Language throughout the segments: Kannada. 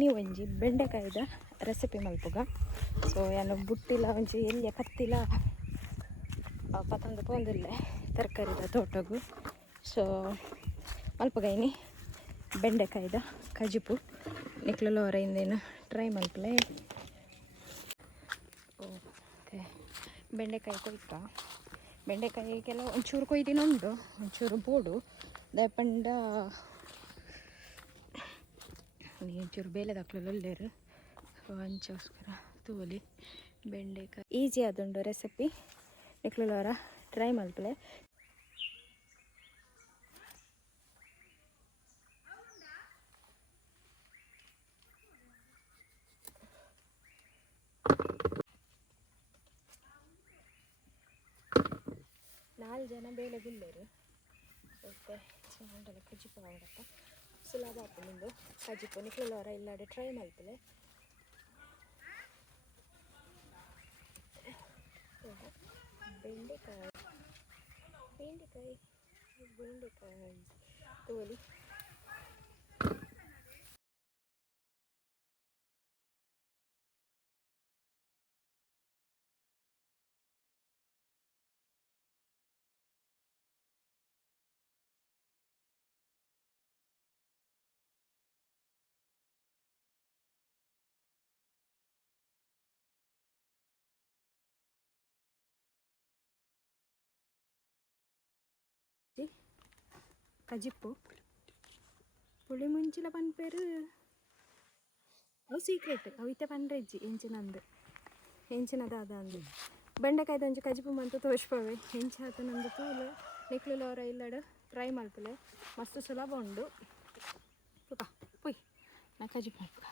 ನೀವು ಒಂಜಿ ಬೆಂಡೆಕಾಯಿದ ರೆಸಿಪಿ ಮಲ್ಪುಗ. ಸೊ ಏನು ಬುಟ್ಟಿಲ ಒಂಜಿ ಎಲ್ಲಿಯ ಕತ್ತಿಲ ಪತಂದು ಪೋಂದಿಲ್ಲೆ ತರಕಾರಿದ ತೋಟಗು. ಸೊ ಮಲ್ಪುಗೈನಿ ಬೆಂಡೆಕಾಯಿದ ಕಜಿಪು ನಿಕ್ಲುಲ ಹೊರೆಯಿಂದೇನು ಟ್ರೈ ಮಲ್ಪಲೆ. ಓಕೆ, ಬೆಂಡೆಕಾಯಿ ಕೊಯ್ಕ ಬೆಂಡೆಕಾಯಿ ಕೆಲವು ಒಂಚೂರು ಕೊಯ್ದಿನುಂಡು, ಒಂಚೂರು ಬೋಡು ದಯಪಂಡ ಒಂಚೂರು ಬೇಲೆ ದಾಕ್ಲೊಲ್ಲೇರು. ಸೊ ಅಂಚೋಸ್ಕರ ತೋಲಿ ಬೆಂಡೆಕಾಯಿ ಈಜಿ ಆದುಂಡು ರೆಸಿಪಿ. ನಿಕ್ಲುಲವರ ಟ್ರೈ ಮಲ್ಪಲೆ. ನಾಲ್ಕು ಜನ ಬೇಲೆ ಗುಲ್ಲೇರು. ಮತ್ತೆ ಚೆನ್ನಾಗಲ್ಲ ಕಜಿಪು ಆಗಪ್ಪ ಸುಲಭ ನಿಂದು ಕಜಿಪು ನಿಕ್ಲುಲವರ ಇಲ್ಲಾಡೆ ಟ್ರೈ ಮಲ್ಪಲೆ. ಬೆಂಡೆಕಾಯಿ ಬೆಂಡೆಕಾಯಿ ಬೆಂಡೆಕಾಯಿ ತೋಲಿ. ಕಜಿಪ್ಪು ಪುಳಿ ಮುಂಚಿಲ ಪನ್ಪೇರು ಅವು ಸೀಕ್ರೆಟ್ ಅವು ಇತ್ತೆ ಪನ್ರೆಜ್ಜಿ ಎಂಚಿನಂದು ಎಂಚಿನದಾದ ಅಂದು ಬೆಂಡೆಕಾಯ್ದು ಒಂಚು ಕಜಿಪು ಮಂತು ತೋರಿಸ್ಪವೆ ಹೆಂಚಾತ ನಂದು ತೂಲು ನಿಕ್ಲುಲವರ ಇಲ್ಲಡು ಟ್ರೈ ಮಲ್ಪಲೆ. ಮಸ್ತ್ ಸುಲಭ ಉಂಡು. ಪುಟ ಪುಯ್ ನಾ ಕಜಿಪು ಮಲ್ಪುಗ.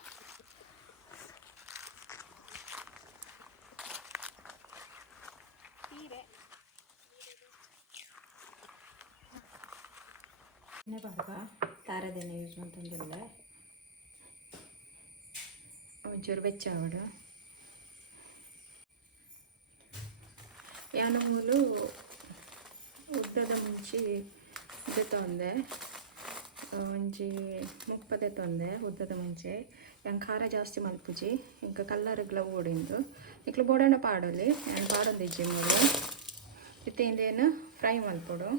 ಎಣ್ಣೆ ಪಾಕ ತಾರದೆಣ್ಣೆ ಯೂಸ್ ಮಾಡ್ತಂದಿಲ್ಲ. ಒಂಚೂರು ಬೆಚ್ಚಾವಡು ಯಾನು ಮೂಲು ಉದ್ದದ ಮುಂಚಿ ಇದು ತೊಂದೆ ಒಂಜಿ 30 ತೊಂದೆ ಉದ್ದದ ಮುಂಚೆ. ಹೆಂಗೆ ಖಾರ ಜಾಸ್ತಿ ಮಲ್ಪುಜಿ ಇಂಕ ಕಲ್ಲರ್ಗಳ ಓಡಿಂದು ಇಕ್ಲು ಬೋಡಣ್ಣ ಪಾಡೋಲಿ ನಾನು ಪಾಡೊಂದಿಜ್ಜಿ ಮೂರು ಇತ್ತೇಂದೇನು ಫ್ರೈ ಮಲ್ಪೊಡು.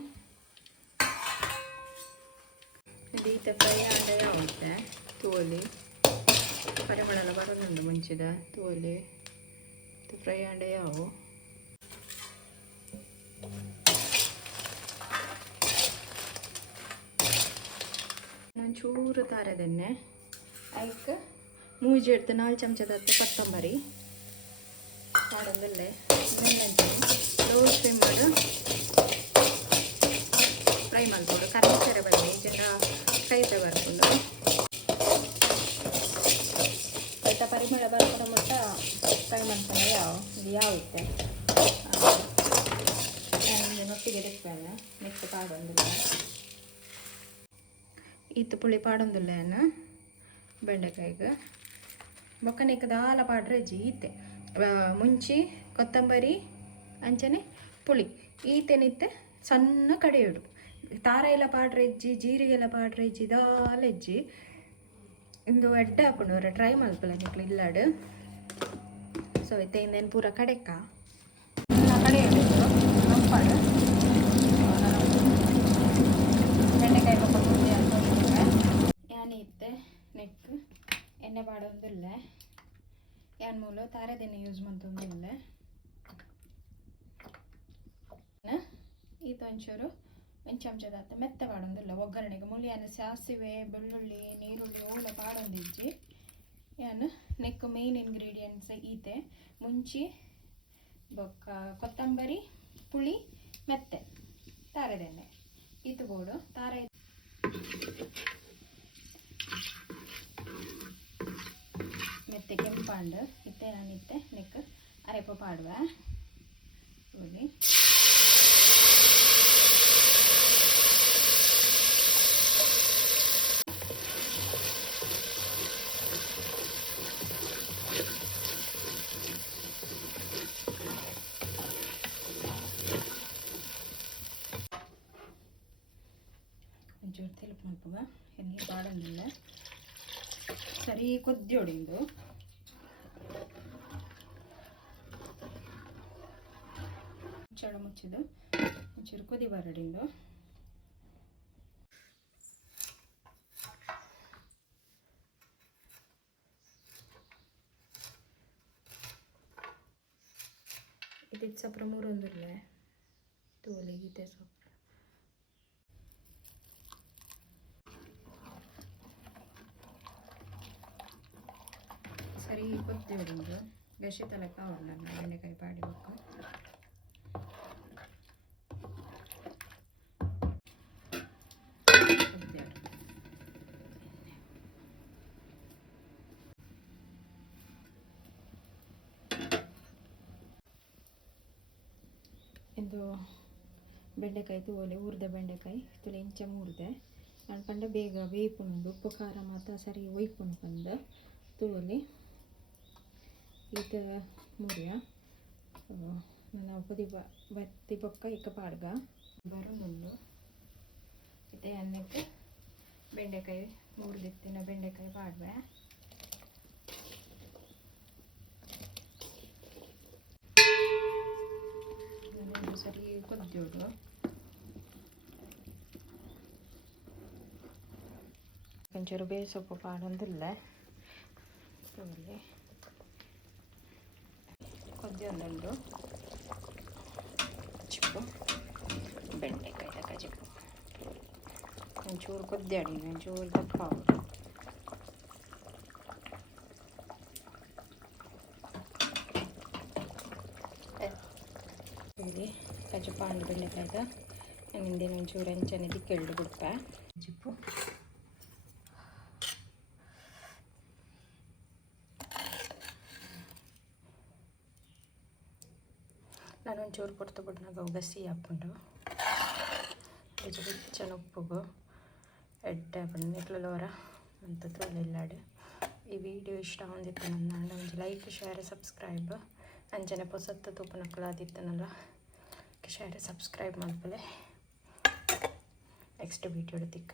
ಈತ ಫ್ರೈ ಆಂಡ ಯಾವತ್ತೆ ತೋಲಿ ಪರಿಮಳ ಬರೋದುಂಡು ಮುಂಚಿದ ತೋಲಿ ಫ್ರೈ ಆಂಡ ಯಾವು ನಾನು ಚೂರು ತಾರದೆಣ್ಣೆ ಅದಕ್ಕೆ ಮೂಜಿ ಎಡ್ತು 4 ಚಮಚದತ್ತು ಕೊತ್ತಂಬರಿ ಮಾಡೋದಲ್ಲೇ ಲೋ ಸ್ಟೀಮ್ ಮಾಡು ಫ್ರೈ ಮಾಡ್ಬೋದು. ಕರ್ಮಚಾರ ಬನ್ನಿ ಜನ ಕೈತ ಬರ್ಕೊಂಡು ಕೈತ ಪರಿಮಳ ಬರ್ಕೊಂಡು ಮುಟ್ಟ ಫ್ರೈ ಮಾಡ್ಕೊಂಡು ಯಾವಿತ್ತೆ ನಾನು ಒಟ್ಟಿಗೆ ಇಡ್ತೇನೆ. ನೆಕ್ಸ್ಟ್ ಪಾಡೊಂದಿಲ್ಲ ಇತ್ತು ಪುಳಿ ಪಾಡೊಂದಿಲ್ಲ ಏನು ಬೆಂಡೆಕಾಯಿಗೆ ಬೊಕ್ಕನೆಕ್ಕ ದಾಲ ಪಾಡ್ರೆ ಜಿ ಈತೆ ಮುಂಚಿ ಕೊತ್ತಂಬರಿ ಅಂಚನೆ ಪುಳಿ ಈತೆನಿತ್ತೆ ಸಣ್ಣ ಕಡೆಯೋಡು ತಾರ ಎಲ್ಲ ಪಾಡ್ರೆ ಇಜ್ಜಿ ಜೀರಿಗೆ ಎಲ್ಲ ಪಾಡ್ರೆ ಇಜ್ಜಿ ದಾಲ ಇಜ್ಜಿ ಇಂದು ಎಡ್ಡೆ ಹಾಕೊಂಡವ್ರೆ ಟ್ರೈ ಮಲ್ಪಲ್ಲ ನಿಕ್ಲು ಇಲ್ಲಾಡು. ಸೊ ಇತ್ತೆಂದೇನು ಪೂರ ಕಡೆಕ್ಕ ಕಡೆ ನಂಪಾಡು ಬೆಂಡೆಕಾಯಿ ಪಕ್ಕ ಪುಂಡಿ ಅಂತ ಯಾನಿ ಇತ್ತೆ ನೆಕ್ ಎಣ್ಣೆ ಪಾಡೊಂದಿಲ್ಲ. ಯಾನ್ ಮೂಲು ತಾರದೆಣ್ಣೆ ಯೂಸ್ ಮಾಡ್ತೊಂದಿಲ್ಲ. ಈತೊಂಚೂರು 1 ಚಮಚದಾತ ಮೆತ್ತ ಪಾಡೊಂದಿಲ್ಲ ಒಗ್ಗರಣೆಗೆ ಮುಳಿಯನ್ನು ಸಾಸಿವೆ ಬೆಳ್ಳುಳ್ಳಿ ನೀರುಳ್ಳಿ ಓಲ ಪಾಡೊಂದಿಜ್ಜಿ. ಯಾನು ನೆಕ್ ಮೇನ್ ಇಂಗ್ರೀಡಿಯೆಂಟ್ಸ್ ಈತೆ ಮುಂಚಿ ಬೊಕ್ಕ ಕೊತ್ತಂಬರಿ ಪುಳಿ ಮೆತ್ತೆ ತಾರದೆಣ್ಣೆ ಈತು ಬೋಡು ತಾರ ಮೆತ್ತೆ ಕೆಂಪಾಂಡು ಇತ್ತೆ ನಾನಿತ್ತೆ ನೆಕ್ ಅರೆಪ ಪಾಡುವ ಹೋಗಿ ಒಂಚೂರು ತೆಲುಪು ಮಲ್ಪುಗ ನೀರು ಪಾಡೊಂದಿಲ್ಲ ಸರಿ ಕೊದ್ದಿ ಹೊಡಿಂದು ಚಳ ಮುಚ್ಚಿದ್ದು ಒಂಚೂರು ಕುದಿ ಬರಡಿಂದು ಇದಕ್ಕೆ ಸಪ್ರ ಮೂರೊಂದಿರಲೆ ತೋಲಿಗಿದೆ ಸೊಪ್ಪು ಸರಿ ಕೊದ್ದಿ ಹೊಡಿಂದು ಗಸಿ ತಲೆ ಕಾವಲ್ಲ ಬೆಂಡೆಕಾಯಿ ಪಾಡಿ ಬೇಕು ಇದು ಬೆಂಡೆಕಾಯಿ ತೋಲೆ ಹುರಿದ ಬೆಂಡೆಕಾಯಿ ತುಲೆ ಇಂಚ ಮುರಿದೆ ಅನ್ಪಂಡ ಬೇಗ ಬೇಯ್ಪುಂಡು ಉಪ್ಪು ಖಾರ ಮಾತ್ರ ಸರಿ ಒಯ್ಪುಂಡು ಬಂದು ತೋಲಿ ಈತ ಮುರಿಯ ನಾನು ಬತ್ತಿ ಬೊಕ್ಕ ಇಕ್ಕ ಪಾಡ್ಗ ಬರೋದೊಂದು ಇತ್ತೆ ಅನ್ನಕ್ಕೆ ಬೆಂಡೆಕಾಯಿ ಮುರಿದಿತ್ತಿನ ಬೆಂಡೆಕಾಯಿ ಪಾಡ್ವೆ ಸರಿ ಕೊದ್ದೋಡು ಒಂಚೂರು ಬೇಸೊಪ್ಪು ಪಾಡೊಂದಿಲ್ಲ ಕೊದ್ದಿ ಒಂದೊಂದು ಚಿಪ್ಪು ಬೆಂಡೆಕಾಯಿ ತಕ್ಕ ಚಿಪ್ಪು ಒಂಚೂರು ಕೊದ್ದಿ ಅಡಿ ಒಂಚೂರು ದಪ್ಪ ಕಚ್ಚು ಪಾಂಡು ಬೆಂಡೆಕಾಯ್ದ ಹಿಂದಿನ ಒಂಚೂರು ಅಂಚನೆ ದಿಕ್ಕೆಳ್ಳು ಬಿಡ್ಪ ಚಿಪ್ಪು ನಾನು ಒಂಚೂರು ಕೊಡ್ತು ಬಿಡ್ನಾಗ ಗಸಿ ಹಾಕ್ಕೊಂಡು ಹೆಚ್ಚನ ಉಪ್ಪುಗು ಎಡ್ಡ ಬಣ್ಣಿಟ್ಲವರ ಅಂತ ತೋಲೆಲ್ಲಾಡು ಈ ವಿಡಿಯೋ ಇಷ್ಟ ಹೊಂದಿತ್ತು ನನ್ನ ಒಂದು ಲೈಕ್ ಶೇರ್ ಸಬ್ಸ್ಕ್ರೈಬ್ ಅಂಚನೆ ಪೊಸತ್ತು ತೂಪನಕ್ಕಲಾದಿತ್ತನಲ್ಲ ಶೇರ್ ಸಬ್ಸ್ಕ್ರೈಬ್ ಮಾಡ್ಕೊಳ್ಳಿ ನೆಕ್ಸ್ಟ್ ವಿಡಿಯೋ ತಿಕ್ಕ